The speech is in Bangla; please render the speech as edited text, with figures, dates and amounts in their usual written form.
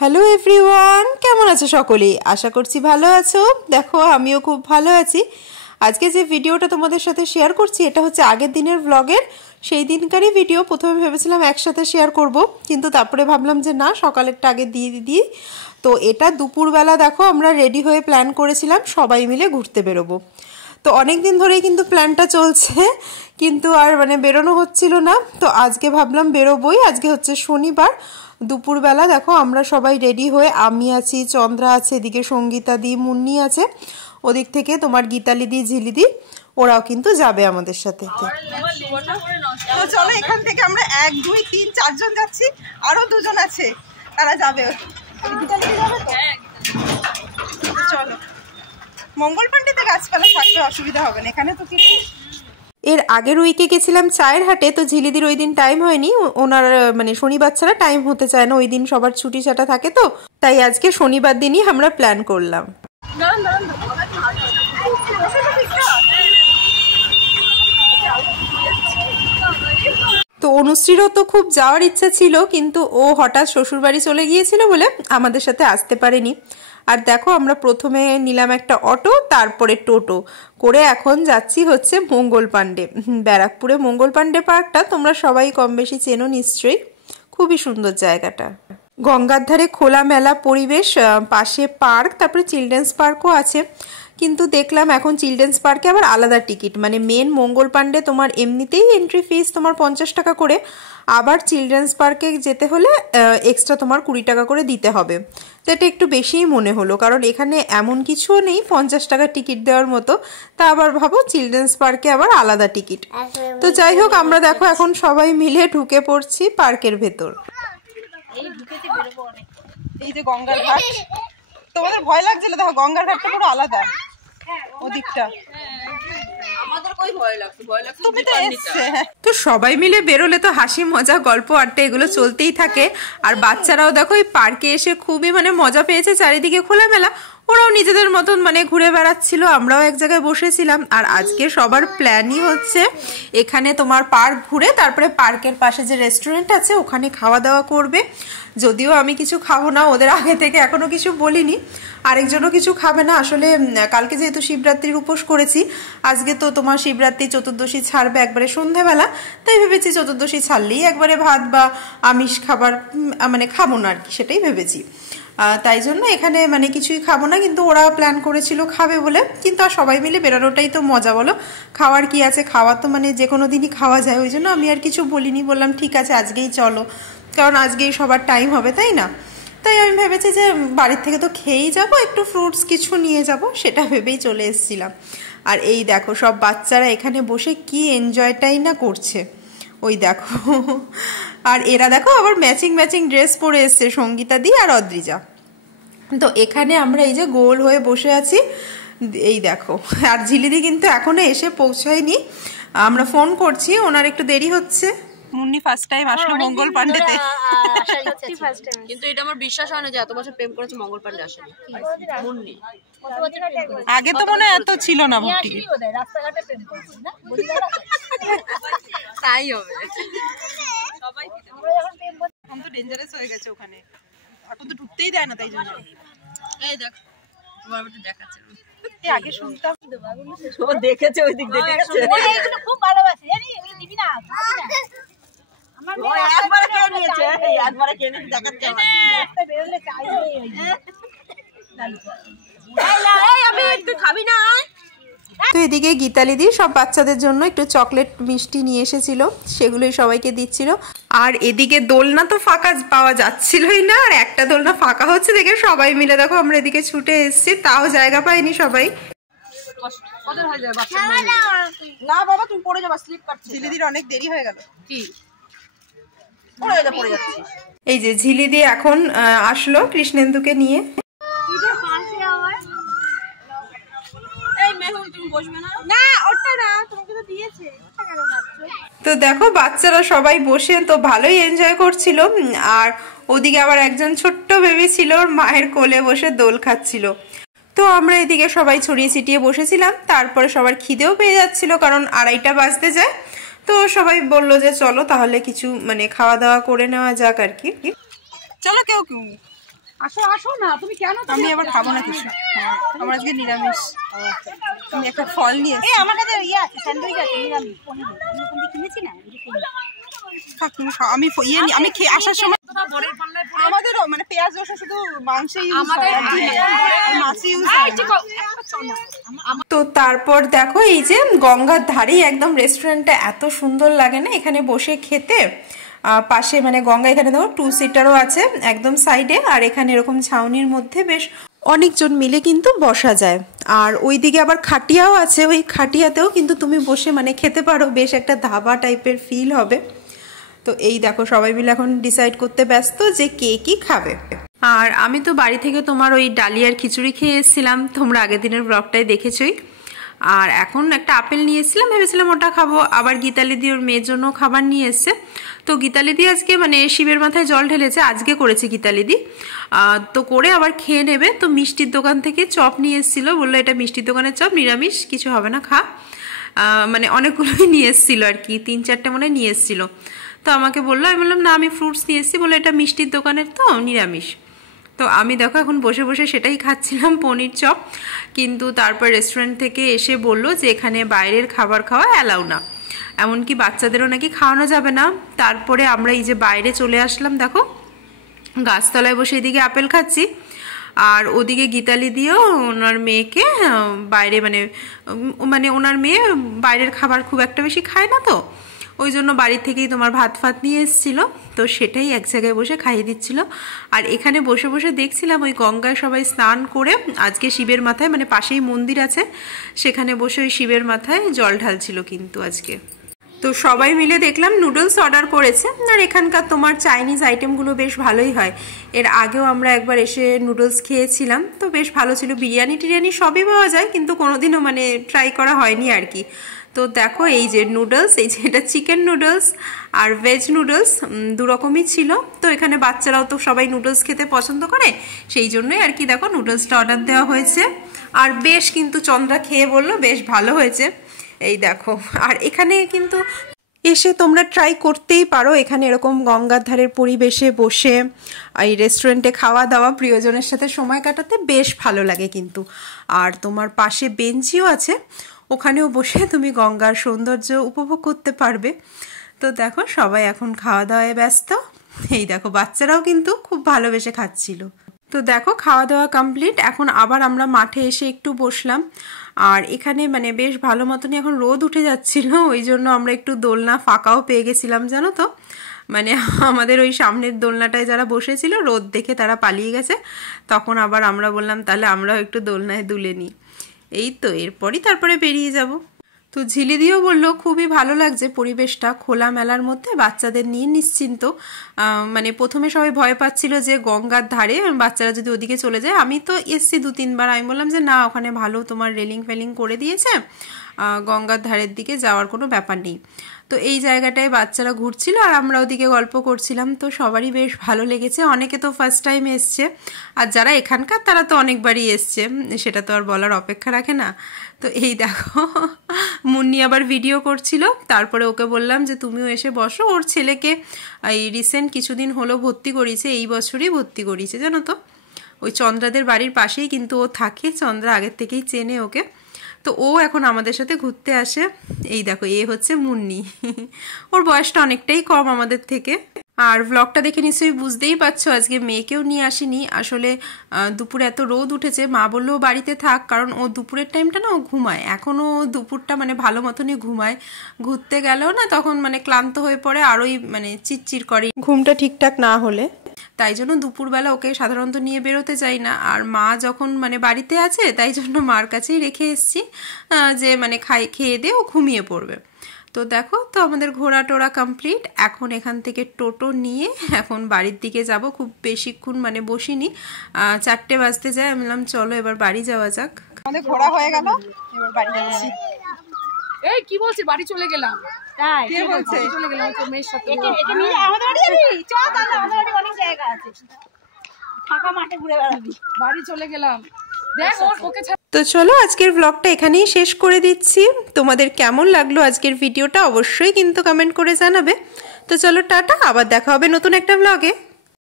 হ্যালো এভরিওয়ান, কেমন আছো সকলেই? আশা করছি ভালো আছো। দেখো আমিও খুব ভালো আছি। আজকে যে ভিডিওটা তোমাদের সাথে শেয়ার করছি এটা হচ্ছে আগের দিনের ব্লগের সেই দিনকারই ভিডিও। প্রথমে ভেবেছিলাম একসাথে শেয়ার করব, কিন্তু তারপরে ভাবলাম যে না, সকালেরটা আগে দিয়ে দিই। তো এটা দুপুরবেলা দেখো আমরা রেডি হয়ে প্ল্যান করেছিলাম সবাই মিলে ঘুরতে বেরোবো। তো অনেক দিন ধরেই কিন্তু প্ল্যানটা চলছে, কিন্তু আর বেরোনো হচ্ছিল না। তো আজকে ভাবলাম বেরোবোই। আজকে হচ্ছে শনিবার। দুপুরবেলা দেখো আমরা সবাই রেডি হয়ে, আমি আছি, চন্দ্রা আছে, এদিকে সঙ্গীতা দি, মুন্নি আছে, ওদিক থেকে তোমার গীতালি দি, ঝিলি দি, ওরাও কিন্তু যাবে আমাদের সাথে। তো চলো এখান থেকে আমরা 1 2 3 4 জন যাচ্ছি, আরো দুজন আছে তারা যাবে। চলো, মঙ্গলপান্ডিতে গাছপালা থাকলে অসুবিধা হবে না, এখানে তো কিছু। এর আগের উইকে গেছিলাম চায়ের হাটে, তো ঝিলিদির ওই দিন টাইম হয়নি। ওনার শনিবার ছাড়া টাইম হতে চায় না, ওই দিন সবার ছুটি ছাটা থাকে, তো তাই আজকে শনিবার দিনই আমরা প্ল্যান করলাম। তো অনুশ্রীরও তো খুব যাওয়ার ইচ্ছা ছিল, কিন্তু ও হঠাৎ শ্বশুরবাড়ি চলে গিয়েছিল বলে আমাদের সাথে আসতে পারেনি। আর দেখো আমরা প্রথমে নিলাম একটা অটো, তারপরে টোটো করে এখন যাচ্ছি হচ্ছে মঙ্গল পাণ্ডে। ব্যারাকপুরে মঙ্গল পাণ্ডে পার্কটা তোমরা সবাই কম বেশি চেনো নিশ্চয়ই, খুবই সুন্দর জায়গাটা। গঙ্গার ধারে খোলামেলা পরিবেশ, পাশে পার্ক, তারপরে চিলড্রেন্স পার্কও আছে। কিন্তু দেখলাম এখন চিলড্রেন্স পার্কে আবার আলাদা টিকিট, মেন মঙ্গল পাণ্ডে তোমার এমনিতেই এন্ট্রি ফিস তোমার 50 টাকা করে, আবার চিলড্রেন্স পার্কে যেতে হলে এক্সট্রা তোমার 20 টাকা করে দিতে হবে। তো এটা একটু বেশিই মনে হলো, কারণ এখানে এমন কিছুও নেই 50 টাকা টিকিট দেওয়ার মতো। তা আবার ভাবো চিলড্রেন্স পার্কে আবার আলাদা টিকিট। তো যাই হোক, আমরা দেখো এখন সবাই মিলে ঢুকে পড়ছি পার্কের ভেতর। এই যে গঙ্গার ঘাট, তোমাদের ভয় লাগছিল? দেখো গঙ্গার ঘাটটা পুরো আলাদা, ওদিকটা আমাদের কই ভয় লাগছে? তুমি তো এসেছে। তো সবাই মিলে বেরোলে তো হাসি মজা গল্প আড্ডা এগুলো চলতেই থাকে। আর বাচ্চারাও দেখো এই পার্কে এসে খুবই মজা পেয়েছে, চারিদিকে খোলামেলা, ওরাও নিজেদের মতন ঘুরে বেড়াচ্ছিল, আমরাও এক জায়গায় বসেছিলাম। আর আজকে সবার প্ল্যানই হচ্ছে এখানে তোমার পার্ক ঘুরে তারপরে পার্কের পাশে যে রেস্টুরেন্ট আছে ওখানে খাওয়া দাওয়া করবে। যদিও আমি কিছু খাবো না, ওদের আগে থেকে এখনো কিছু বলিনি, আরেকজনও কিছু খাবে না। আসলে কালকে যেহেতু শিবরাত্রির উপোস করেছি, আজকে তো তোমার শিবরাত্রি চতুর্দশী ছাড়বে একবারে সন্ধ্যাবেলা, তাই ভেবেছি চতুর্দশী ছাড়লেই একবারে ভাত বা আমিষ খাবার খাবো না আর কি, সেটাই ভেবেছি। তাই জন্য এখানে কিছুই খাবো না, কিন্তু ওরা প্ল্যান করেছিল খাবে বলে। কিন্তু আর সবাই মিলে বেরোনোটাই তো মজা, বলো, খাওয়ার কি আছে? খাওয়া তো যে কোনো দিনই খাওয়া যায়, ওই জন্য আমি আর কিছু বলিনি, বললাম ঠিক আছে আজকেই চলো, কারণ আজকেই সবার টাইম হবে, তাই না? তাই আমি ভেবেছি যে বাড়ির থেকে তো খেয়েই যাব, একটু ফ্রুটস কিছু নিয়ে যাব, সেটা ভেবেই চলে এসেছিলাম। আর এই দেখো সব বাচ্চারা এখানে বসে কি এনজয়টাই না করছে, ওই দেখো। আর এরা দেখো আবার ম্যাচিং ম্যাচিং ড্রেস পরে এসছে, সঙ্গীতা দি আর অদ্রিজা। তো এখানে আমরা এই যে গোল হয়ে বসে আছি, এই দেখো। আর ঝিলিদি কিন্তু এখনো এসে পৌঁছায়নি, আমরা ফোন করছি, ওনার একটু দেরি হচ্ছে। মুন্নি ফার্স্ট টাইম আসলো মঙ্গল পাণ্ডেতে, কিন্তু এটা আমার বিশ্বাস হয় না যে এত বছর প্রেম করেছে মঙ্গল পাণ্ডে আসেনি। মুন্নি আগে তো মনে এত ছিল না ভক্তি, তাই হবে। সবাই এখন তো ডেঞ্জারাস হয়ে গেছে ওখানে, এখন তো ঢুকতেই দেয় না, তাই জন্য। এই দেখ তোমার একটু দেখাচ্ছে, আগে শুনতাম, ও দেখেছে ওই দিক দিয়ে, দেখেছে এগুলো খুব ভালোবাসে, জানি এগুলো দিবি না, আমার মেয়ে একবার খেয়ে নিয়েছে, একবার খেয়ে নিয়ে দেখাচ্ছে, একটা বেরোলে চাই এই আমি একটু খাবি না। তো এদিকে গীতালিদি সব বাচ্চাদের জন্য একটু চকলেট মিষ্টি নিয়ে এসেছিল, সেগুলোই সবাইকে দিচ্ছিল। আর এদিকে দোলনা তো ফাঁকা পাওয়া যাচ্ছিলই না, আর একটা দোলনা ফাঁকা হচ্ছে দেখে সবাই মিলে দেখো আমরা এদিকে ছুটে এসেছি, তাও জায়গা পাইনি সবাই। না বাবা তুমি পড়ে যাবা, স্লিপ কাটছে। ঝিলিদির অনেক দেরি হয়ে গেল, কি পড়ে যাচ্ছি। এই যে ঝিলিদি এখন আসলো কৃষ্ণেন্দুকে নিয়ে। তো দেখো বাচ্চারা সবাই বসে তো ভালোই এনজয় করছিল। আর ওদিকে আবার একজন ছোট্ট বেবি ছিল, ওর মায়ের কোলে বসে দোল খাচ্ছিল। তো আমরা এদিকে সবাই ছড়িয়ে ছিটিয়ে বসেছিলাম। তারপরে সবার খিদেও পেয়ে যাচ্ছিল, কারণ 2:30 বাজতে যায়। তো সবাই বলল যে চলো তাহলে কিছু খাওয়া দাওয়া করে নেওয়া যাক আর কি। চলো কেউ আসো আসো না, তুমি কেন? আমি আবার খাবো না কিছু, আমার আজকে নিরামিষ। তুমি একটা ফল নিয়ে এসো। আমার কাছে ইয়ে আছে, স্যান্ডউইচ আছে নিরামিষ, পনির আমি কিনেছি না। আমি আমি খেয়ে আসার সময় আমাদেরও মানে পেঁয়াজ রসুন শুধু মাংসে ইউজ হয়, মাছে ইউজ হয়। তো তারপর দেখো এই যে গঙ্গার ধারেই একদম রেস্টুরেন্টটা এত সুন্দর লাগে না এখানে বসে খেতে। পাশে মানে গঙ্গা এখানে দেখো 2 সিটারও আছে একদম সাইডে, আর এখানে এরকম ছাউনির মধ্যে বেশ অনেকজন মিলে কিন্তু বসা যায়। আর ওইদিকে আবার খাটিয়াও আছে, ওই খাটিয়াতেও কিন্তু তুমি বসে মানে খেতে পারো, বেশ একটা ধাবা টাইপের ফিল হবে। তো এই দেখো সবাই মিলে এখন ডিসাইড করতে ব্যস্ত যে কে কি খাবে। আর আমি তো বাড়ি থেকে তোমার ওই ডালিয়ার খিচুড়ি খেয়ে এসেছিলাম, তোমরা আগের দিনের ব্লগটাই দেখেছই। আর এখন একটা আপেল নিয়ে এসেছিলাম, ভেবেছিলাম ওটা খাবো। আবার গীতালিদি ওর মেয়ের জন্য খাবার নিয়ে এসছে। তো গীতালিদি আজকে মানে শিবের মাথায় জল ঢেলেছে, আজকে করেছে গীতালিদি, তো করে আবার খেয়ে নেবে। তো মিষ্টির দোকান থেকে চপ নিয়ে এসেছিলো, বললো এটা মিষ্টির দোকানের চপ, নিরামিষ, কিছু হবে না, খা। মানে অনেকগুলোই নিয়ে এসেছিলো আর কি, 3-4টে মনে নিয়ে এসেছিলো। তো আমাকে বললো, আমি বললাম না আমি ফ্রুটস নিয়ে এসেছি, বললো এটা মিষ্টির দোকানের তো নিরামিষ। তো আমি দেখো এখন বসে বসে সেটাই খাচ্ছিলাম, পনির চপ। কিন্তু তারপর রেস্টুরেন্ট থেকে এসে বললো যে এখানে বাইরের খাবার খাওয়া অ্যালাউ না, এমনকি বাচ্চাদেরও নাকি খাওয়ানো যাবে না। তারপরে আমরা এই যে বাইরে চলে আসলাম, দেখো গাছতলায় বসে এদিকে আপেল খাচ্ছি, আর ওদিকে গীতালি দিয়েও ওনার মেয়েকে বাইরে মানে ওনার মেয়ে বাইরের খাবার খুব একটা বেশি খায় না, তো ওই জন্য বাড়ি থেকেই তোমার ভাত ফাত নিয়ে এসেছিলো, তো সেটাই এক জায়গায় বসে খাইয়ে দিচ্ছিল। আর এখানে বসে বসে দেখছিলাম ওই গঙ্গায় সবাই স্নান করে আজকে শিবের মাথায়, মানে পাশেই মন্দির আছে, সেখানে বসে ওই শিবের মাথায় জল ঢালছিল কিন্তু আজকে। তো সবাই মিলে দেখলাম নুডলস অর্ডার করেছে। আর এখানকার তোমার চাইনিজ আইটেমগুলো বেশ ভালোই হয়, এর আগেও আমরা একবার এসে নুডলস খেয়েছিলাম, তো বেশ ভালো ছিল। বিরিয়ানি টিরিয়ানি সবই পাওয়া যায়, কিন্তু কোনোদিনও মানে ট্রাই করা হয়নি আর কি। তো দেখো এই যে নুডলস, এই যে এটা চিকেন নুডলস আর ভেজ নুডলস, 2 রকমই ছিল। তো এখানে বাচ্চারাও তো সবাই নুডলস খেতে পছন্দ করে, সেই জন্যই আর কি দেখো নুডলসটা অর্ডার দেওয়া হয়েছে। আর বেশ কিন্তু চন্দ্রা খেয়ে বললো বেশ ভালো হয়েছে, এই দেখো। আর এখানে কিন্তু এসে তোমরা ট্রাই করতেই পারো, এখানে এরকম গঙ্গার ধারের পরিবেশে বসে এই রেস্টুরেন্টে খাওয়া দাওয়া, প্রিয়জনের সাথে সময় কাটাতে বেশ ভালো লাগে কিন্তু। আর তোমার পাশে বেঞ্চিও আছে, ওখানেও বসে তুমি গঙ্গার সৌন্দর্য উপভোগ করতে পারবে। তো দেখো সবাই এখন খাওয়া দাওয়ায় ব্যস্ত, এই দেখো বাচ্চারাও কিন্তু খুব ভালোবেসে খাচ্ছিল। তো দেখো খাওয়া দাওয়া কমপ্লিট, এখন আবার আমরা মাঠে এসে একটু বসলাম। আর এখানে মানে বেশ ভালো মতনই এখন রোদ উঠে যাচ্ছিল, ওই জন্য আমরা একটু দোলনা ফাঁকাও পেয়ে গেছিলাম জানো তো। মানে আমাদের ওই সামনের দোলনাটায় যারা বসেছিল রোদ দেখে তারা পালিয়ে গেছে, তখন আবার আমরা বললাম তাহলে আমরাও একটু দোলনায় দুলে নিই। এই তো এরপরই তারপরে বেরিয়ে যাব। তো ঝিলিদিও বললো খুবই ভালো লাগছে পরিবেশটা, খোলা মেলার মধ্যে বাচ্চাদের নিয়ে নিশ্চিন্ত। মানে প্রথমে সবাই ভয় পাচ্ছিল যে গঙ্গার ধারে বাচ্চারা যদি ওদিকে চলে যায়, আমি তো এসছি 2-3 বার, আমি বললাম যে না ওখানে ভালো তোমার রেলিং ফেলিং করে দিয়েছে, গঙ্গার ধারের দিকে যাওয়ার কোনো ব্যাপার নেই। তো এই জায়গাটায় বাচ্চারা ঘুরছিল আর আমরা ওদিকে গল্প করছিলাম, তো সবারই বেশ ভালো লেগেছে। অনেকে তো ফার্স্ট টাইম এসছে, আর যারা এখানকার তারা তো অনেকবারই এসছে, সেটা তো আর বলার অপেক্ষা রাখে না। তো এই দেখো মুন্নি আবার ভিডিও করছিল, তারপরে ওকে বললাম যে তুমিও এসে বসো। ওর ছেলেকে এই রিসেন্ট কিছুদিন হলো ভর্তি করিয়েছে, এই বছরই ভর্তি করিয়েছে জানো তো। ওই চন্দ্রাদের বাড়ির পাশেই কিন্তু ও থাকে, চন্দ্রা আগের থেকেই চেনে ওকে। তো ও এখন আমাদের সাথে ঘুরতে আসে। এই দেখো এ হচ্ছে মুন্নি, ওর বয়সটা অনেকটাই কম আমাদের থেকে। আর ব্লগটা দেখে নিশ্চয়ই বুঝতেই পারছো আজকে মেয়েকেও নিয়ে আসিনি। আসলে দুপুরে এত রোদ উঠেছে, মা বললো বাড়িতে থাক, কারণ ও দুপুরের টাইমটা না ও ঘুমায়, এখনও দুপুরটা মানে ভালো মতনই ঘুমায়। ঘুরতে গেলেও না তখন মানে ক্লান্ত হয়ে পড়ে, আরোই মানে চিরচির করে ঘুমটা ঠিকঠাক না হলে। তাই জন্য দুপুরবেলা ওকে সাধারণত নিয়ে বেরোতে চাই না। আর মা যখন মানে বাড়িতে আছে তাই জন্য মার কাছেই রেখে এসছি, যে মানে খেয়ে দিয়ে ও ঘুমিয়ে পড়বে। তো দেখো তো আমাদের ঘোরা টোরা কমপ্লিট, এখন এখান থেকে টোটো নিয়ে এখন বাড়ির দিকে যাব। খুব বেশিক্ষণ মানে বসিনি, 4টে বাজতে যায়, আমি বললাম চলো এবার বাড়ি যাওয়া যাক। আমাদের ঘোরা হয়ে গেল, এবার বাড়ি যাচ্ছি। এই কি বলছিস বাড়ি চলে গেলাম, তাই কে বলছে চলে গেলাম তো মেয়ের সাথে। একে নিয়ে আমাদের বাড়ি যাবি? চল তাহলে, আমাদের বাড়ি অনেক জায়গা আছে, ফাঁকা মাঠে ঘুরে বেড়াবি। বাড়ি চলে গেলাম, দেখ ওকে। তো চলো আজকের ব্লগটা এখানেই শেষ করে দিচ্ছি। তোমাদের কেমন লাগলো আজকের ভিডিওটা অবশ্যই কিন্তু কমেন্ট করে জানাবে। তো চলো টাটা, আবার দেখা হবে নতুন একটা ব্লগে।